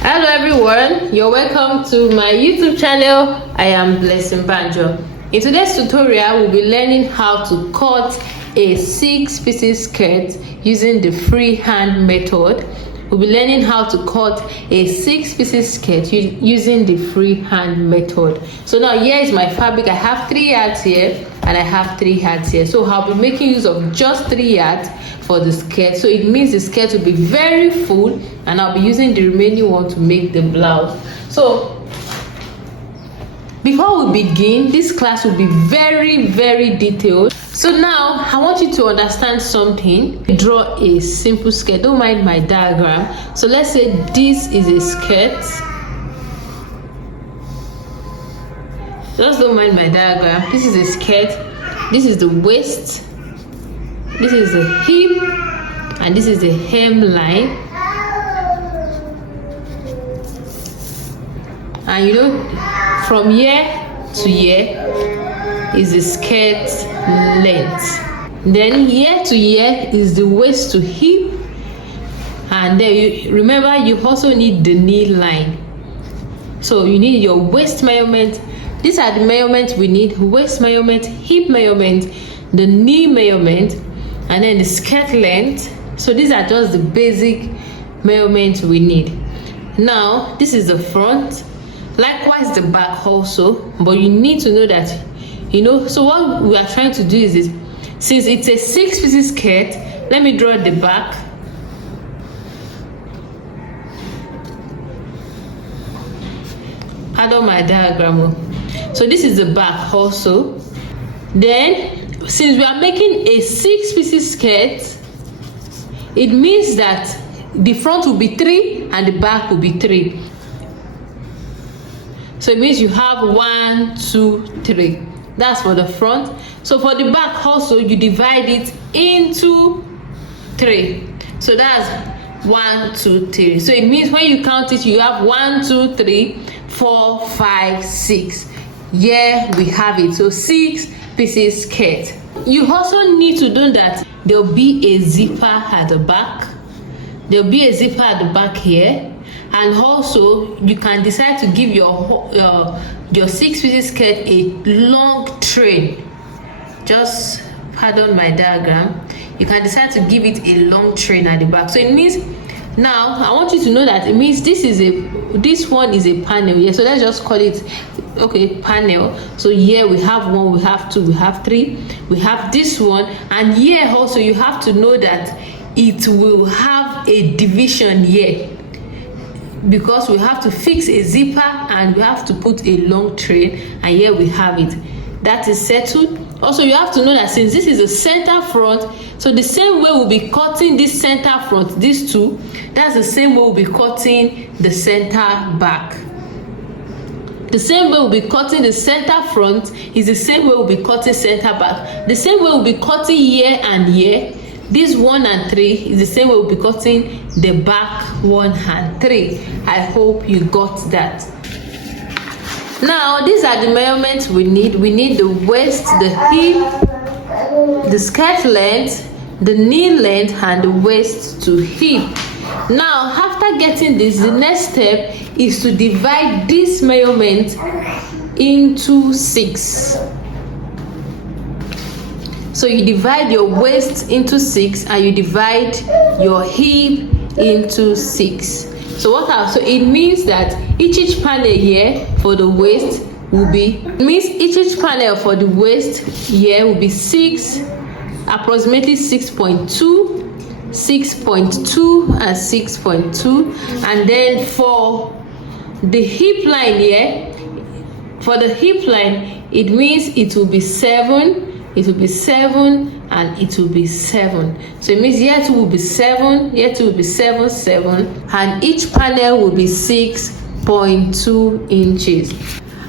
Hello everyone, you're welcome to my YouTube channel. I am Blessing Banjo. In today's tutorial, we'll be learning how to cut a 6-piece skirt using the freehand method. We'll be learning how to cut a 6-piece skirt using the freehand method. So now here is my fabric. I have 3 yards here and I have 3 yards here. So I'll be making use of just 3 yards for the skirt. So it means the skirt will be very full and I'll be using the remaining one to make the blouse. So before we begin, this class will be very detailed. So now I want you to understand something. Draw a simple skirt. Don't mind my diagram. So let's say this is a skirt. Just don't mind my diagram. This is a skirt. This is the waist. This is the hip. And this is the hemline. And you know, from here to here is the skirt length. Then here to here is the waist to hip. And then you remember, you also need the knee line. So you need your waist measurement. These are the measurements we need: waist measurement, hip measurement, the knee measurement, and then the skirt length. So these are just the basic measurements we need. Now this is the front, likewise the back also, but you need to know that, you know. So what we are trying to do is this: since it's a 6-piece skirt, let me draw the back. Pardon my diagram. So this is the back also. Then since we are making a 6-piece skirt, it means that the front will be 3 and the back will be 3. So it means you have 1, 2, 3. That's for the front. So for the back also, you divide it into 3. So that's 1, 2, 3. So it means when you count it, you have 1, 2, 3, 4, 5, 6. Here we have it. So 6-piece skirt. You also need to know that there'll be a zipper at the back. There'll be a zipper at the back here. And also you can decide to give your 6-piece skirt a long train. Just pardon my diagram. You can decide to give it a long train at the back. So it means, now I want you to know that it means this one is a panel here. So let's just call it, okay, panel. So here we have 1, we have 2, we have 3, we have this one. And here also you have to know that it will have a division here, because we have to fix a zipper and we have to put a long train, and here we have it. That is settled. Also, you have to know that since this is a center front, so the same way we'll be cutting this center front, these two, that's the same way we'll be cutting the center back. The same way we'll be cutting the center front is the same way we'll be cutting center back. The same way we'll be cutting here and here. This 1 and 3 is the same way we'll be cutting the back 1 and 3. I hope you got that. Now these are the measurements we need. We need the waist, the hip, the skirt length, the knee length, and the waist to hip. Now after getting this, the next step is to divide this measurement into 6. So you divide your waist into 6 and you divide your hip into 6. So so it means that each panel here for the waist will be, each panel for the waist here will be 6, approximately 6.2, 6.2 and 6.2. And then for the hip line here, for the hip line, it means it will be 7, it will be 7, and it will be 7. So it means here 2 will be 7, here 2 will be 7, 7, and each panel will be 6.2 inches.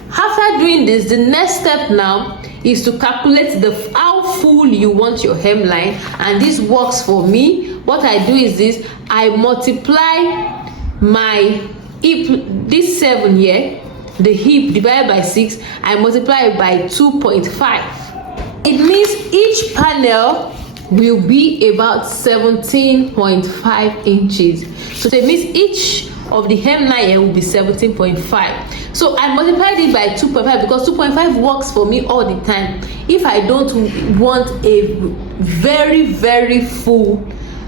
After doing this, the next step now is to calculate how full you want your hemline, and this works for me. What I do is this: I multiply my hip, this 7 here, the hip divided by 6, I multiply it by 2.5. It means each panel will be about 17.5 inches. So it means each of the hemline here will be 17.5. So I multiplied it by 2.5 because 2.5 works for me all the time. If I don't want a very, very full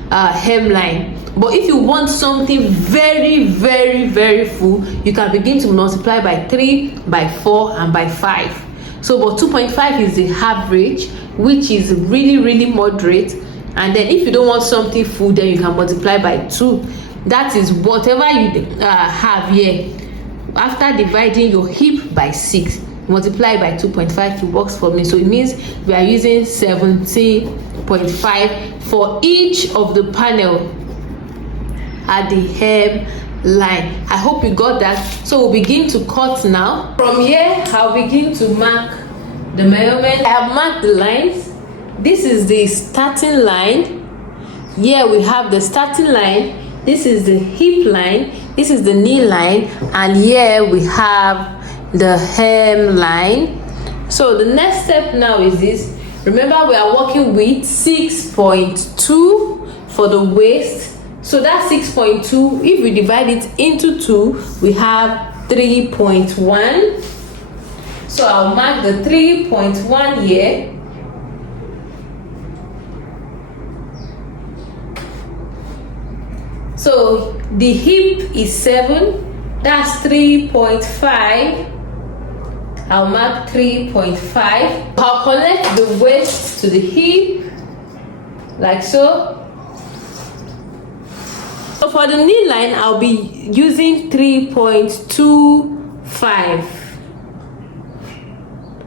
hemline, but if you want something very, very, very full, you can begin to multiply by 3, by 4, and by 5. So but 2.5 is the average, which is really, really moderate. And then if you don't want something full, then you can multiply by 2. That is whatever you have here. After dividing your hip by 6, multiply by 2.5, it works for me. So it means we are using 17.5 for each of the panel at the hem line. I hope you got that. So we'll begin to cut now. From here, I'll begin to mark the measurement. I have marked the lines. This is the starting line. Here we have the starting line. This is the hip line. This is the knee line. And here we have the hem line. So the next step now is this. Remember, we are working with 6.2 for the waist. So that's 6.2. If we divide it into 2, we have 3.1. So I'll mark the 3.1 here. So the hip is 7. That's 3.5. I'll mark 3.5. I'll connect the waist to the hip, like so. So for the knee line, I'll be using 3.25.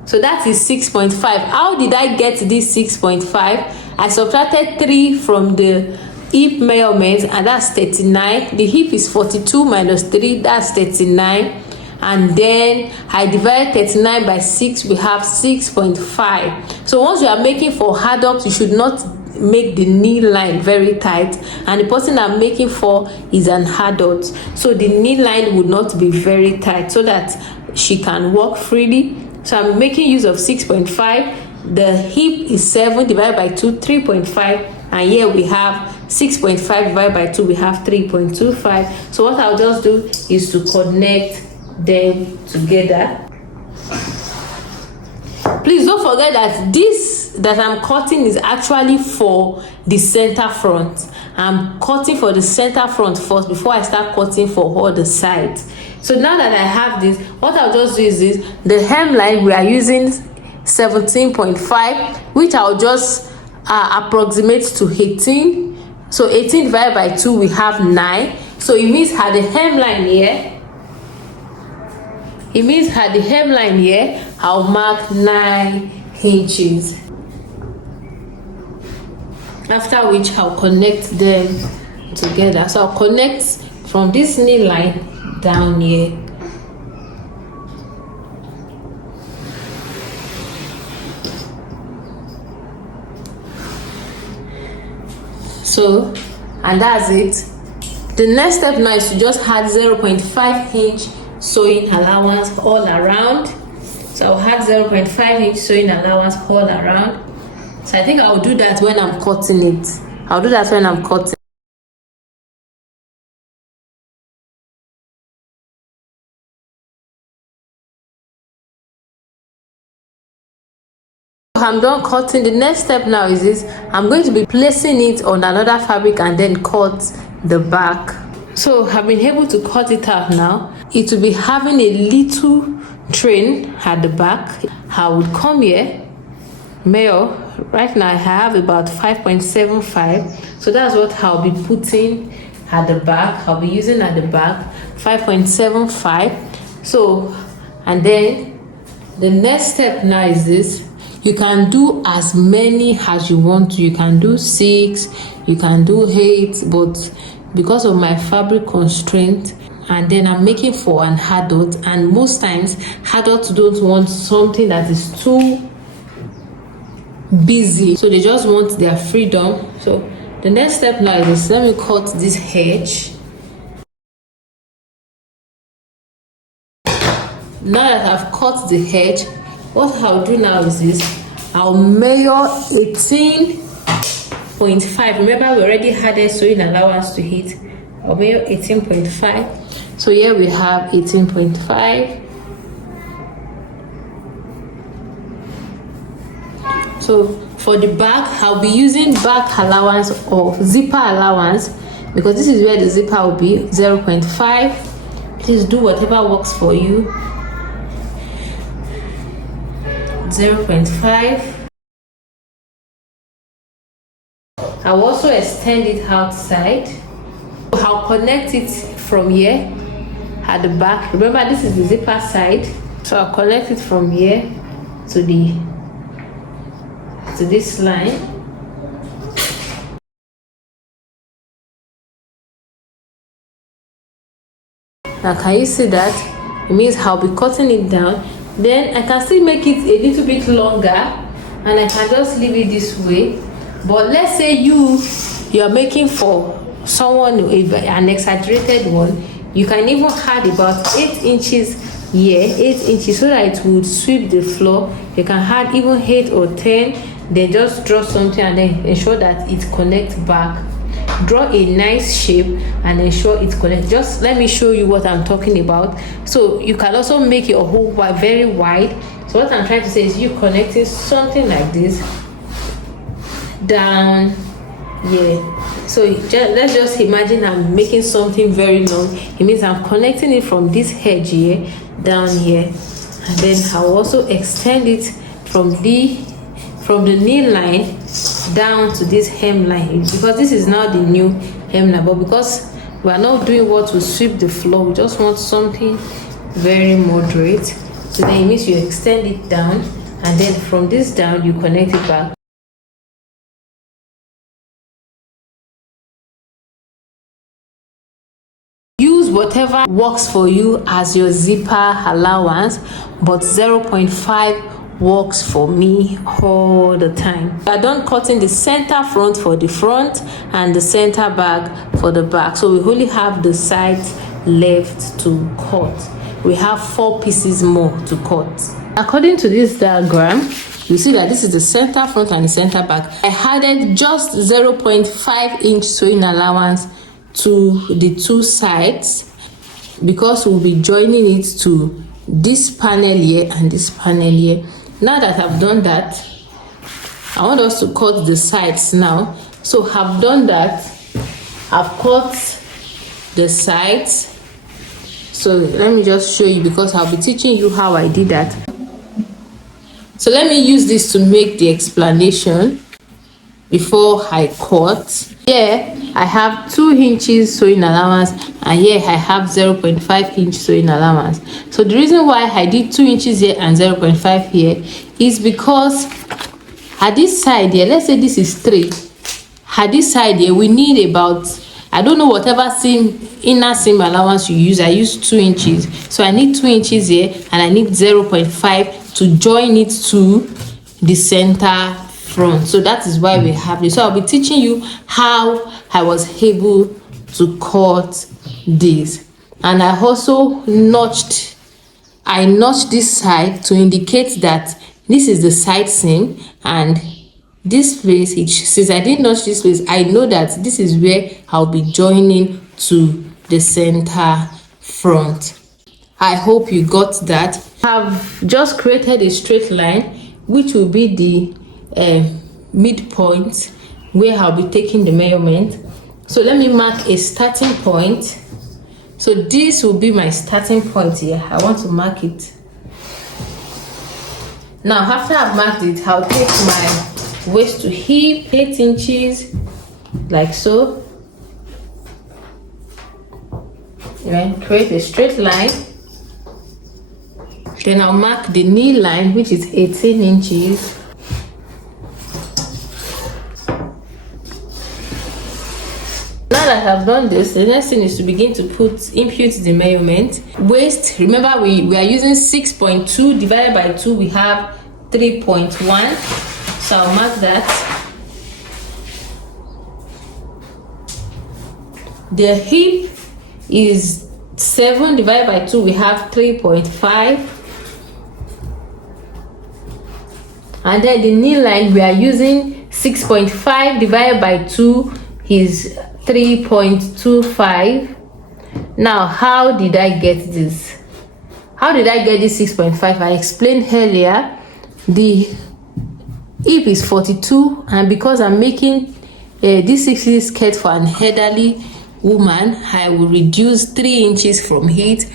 So that is 6.5. How did I get this 6.5? I subtracted 3 from the hip measurement, and that's 39. The hip is 42 minus 3, that's 39. And then I divide 39 by 6, we have 6.5. So once you are making for adults, you should not make the knee line very tight, and the person I'm making for is an adult, so the knee line would not be very tight so that she can walk freely. So I'm making use of 6.5. The hip is 7 divided by 2, 3.5, and here we have 6.5 divided by 2, we have 3.25. So what I'll just do is to connect them together. Please don't forget that this that I'm cutting is actually for the center front. I'm cutting for the center front first before I start cutting for all the sides. So now that I have this, what I'll just do is this. The hemline, we are using 17.5, which I'll just approximate to 18. So 18 divided by 2, we have 9. So it means at the hemline here, I'll mark 9 inches. After which I'll connect them together. So I'll connect from this knee line down here. So, and that's it. The next step now is to just add 0.5 inch sewing allowance all around. So I'll have 0.5 inch sewing allowance all around. So I think I'll do that when I'm cutting it. I'm done cutting. The next step now is this. I'm going to be placing it on another fabric and then cut the back. So I've been able to cut it out now. It will be having a little train at the back. I would come here, measure. Right now I have about 5.75. So that's what I'll be putting at the back. I'll be using at the back 5.75. So, and then the next step now is this. You can do as many as you want to. You can do 6, you can do 8, but because of my fabric constraint, and then I'm making for an adult, and most times adults don't want something that is too busy, so they just want their freedom. So the next step now is this. Let me cut this edge. Now that I've cut the edge, what I'll do now is this. I'll measure 18.5. Remember, we already had a sewing allowance to hit. or maybe 18.5. So here we have 18.5. So for the back, I'll be using back allowance or zipper allowance, because this is where the zipper will be 0.5. Please do whatever works for you. 0.5. I'll also extend it outside. I'll connect it from here at the back. Remember, this is the zipper side, so I'll connect it from here to this line. Now can you see that? It means I'll be cutting it down. Then I can still make it a little bit longer, and I can just leave it this way. But let's say you're making for someone an exaggerated one, you can even add about 8 inches here, 8 inches, so that it would sweep the floor. You can add even 8 or 10, then just draw something and then ensure that it connects back. Draw a nice shape and ensure it connects. Just let me show you what I'm talking about. So you can also make your hole very wide. So what I'm trying to say is you connecting something like this down here. So let's just imagine I'm making something very long. It means I'm connecting it from this edge here down here, and then I'll also extend it from the knee line down to this hemline, because this is now the new hemline. But because we are not doing what will sweep the floor, we just want something very moderate. So then it means you extend it down, and then from this down you connect it back. Use whatever works for you as your zipper allowance, but 0.5 works for me all the time. We are done cutting the center front for the front and the center back for the back, so we only have the sides left to cut. We have 4 pieces more to cut. According to this diagram, you see that this is the center front and the center back. I added just 0.5 inch sewing allowance to the 2 sides, because we'll be joining it to this panel here and this panel here. Now that I've done that, I want us to cut the sides now. So I've done that. I've cut the sides. So let me just show you, because I'll be teaching you how I did that. So let me use this to make the explanation before I cut. Here I have 2 inches sewing allowance, and here I have 0.5 inch sewing allowance. So the reason why I did 2 inches here and 0.5 here is because at this side here, let's say this is 3, at this side here we need about, I don't know, whatever inner seam allowance you use. I use 2 inches, so I need 2 inches here, and I need 0.5 to join it to the center front. So that is why we have this. So I'll be teaching you how I was able to cut this. And I also notched this side to indicate that this is the side seam, and this place, since I did notch this place, I know that this is where I'll be joining to the center front. I hope you got that. I've just created a straight line, which will be the midpoint where I'll be taking the measurement. So let me mark a starting point. So this will be my starting point here. I want to mark it. Now after I've marked it, I'll take my waist to hip 8 inches like so. Then create a straight line. Then I'll mark the knee line, which is 18 inches. Now that I've done this, the next thing is to begin to impute the measurement. Waist, remember we are using 6.2 divided by 2, we have 3.1. So I'll mark that. The hip is 7 divided by 2, we have 3.5. And then the knee line, we are using 6.5 divided by 2 is 3.25. Now, how did I get this? How did I get this 6.5? I explained earlier the hip is 42, and because I'm making this 60 skirt for an elderly woman, I will reduce 3 inches from it.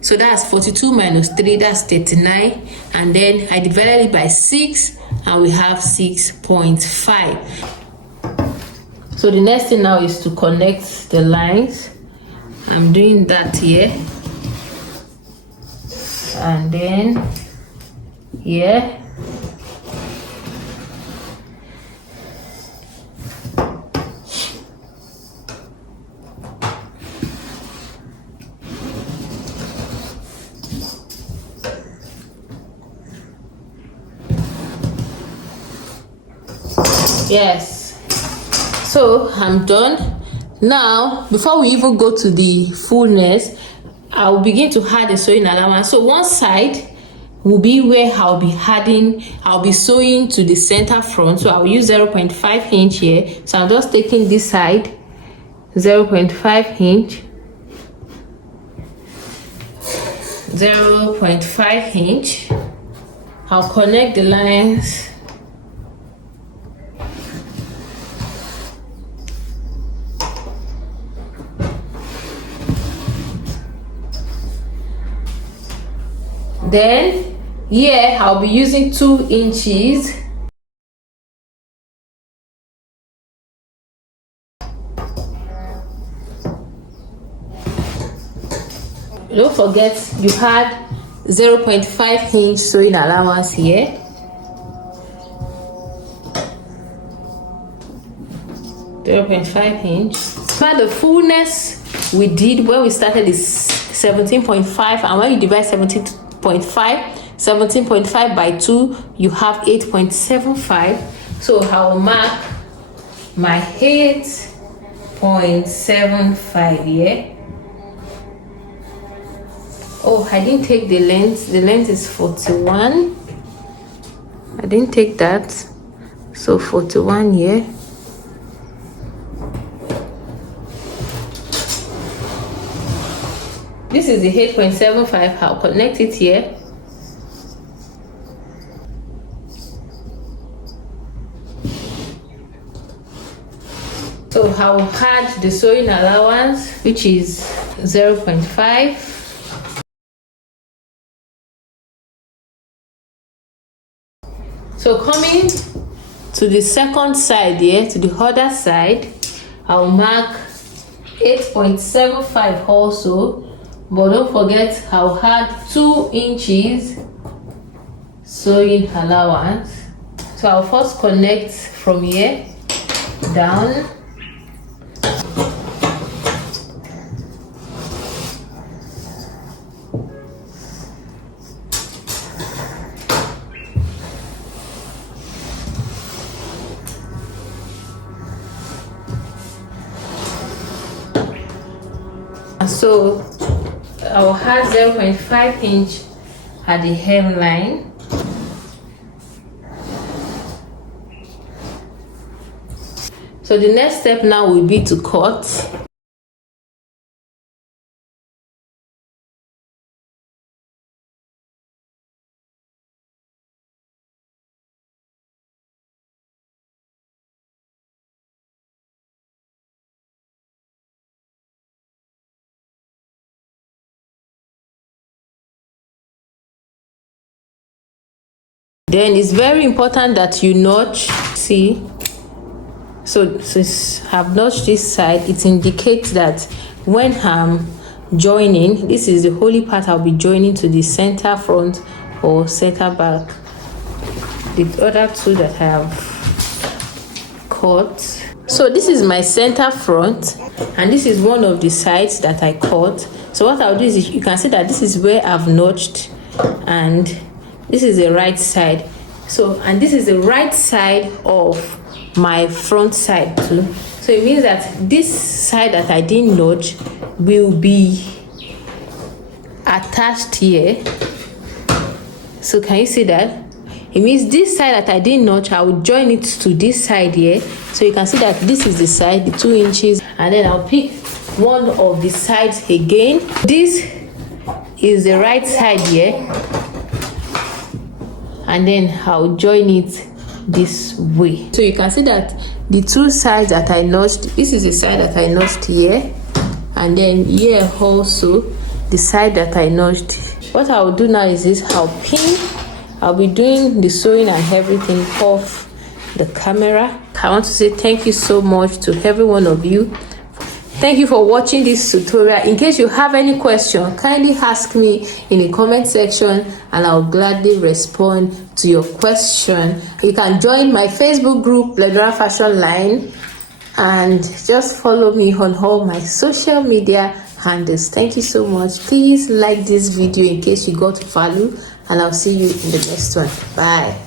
So that's 42 minus 3, that's 39, and then I divided it by 6 and we have 6.5. So the next thing now is to connect the lines. I'm doing that here, and then here. Yes, so I'm done. Now, before we even go to the fullness, I'll begin to add the sewing allowance. So one side will be where I'll be sewing to the center front. So I'll use 0.5 inch here. So I'm just taking this side, 0.5 inch, 0.5 inch. I'll connect the lines. Then here I'll be using 2 inches. Don't forget you had 0.5 inch sewing allowance here. Now the fullness we did when we started is 17.5, and when you divide 17.5 by 2, you have 8.75. So I'll mark my 8.75 here. Oh, I didn't take the length. The length is 41. I didn't take that. So 41 here. This is the 8.75. I'll connect it here. So I'll add the sewing allowance, which is 0.5. So coming to the second side here, to the other side, I'll mark 8.75 also. But don't forget, I'll add 2 inches sewing allowance. So I'll first connect from here down. So I'll add 0.5 inch at the hemline. So the next step now will be to cut. Then it's very important that you notch. See, so since I've notched this side, it indicates that when I'm joining, this is the only part I'll be joining to the center front or center back. The other two that I have cut. So this is my center front, and this is one of the sides that I cut. So what I'll do is, you can see that this is where I've notched, and this is the right side. So, and this is the right side of my front side too. So it means that this side that I didn't notch will be attached here. So can you see that? It means this side that I didn't notch, I will join it to this side here. So you can see that this is the side, the 2 inches, and then I'll pick one of the sides again. This is the right side here, and then I'll join it this way. So you can see that the two sides that I notched, this is the side that I notched here, and then here also the side that I notched. What I'll do now is this: I'll be doing the sewing and everything off the camera. I want to say thank you so much to every one of you. Thank you for watching this tutorial. In case you have any question, kindly ask me in the comment section and I'll gladly respond to your question. You can join my Facebook group, Lenora Fashion Line, and just follow me on all my social media handles. Thank you so much. Please like this video in case you got value, and I'll see you in the next one. Bye.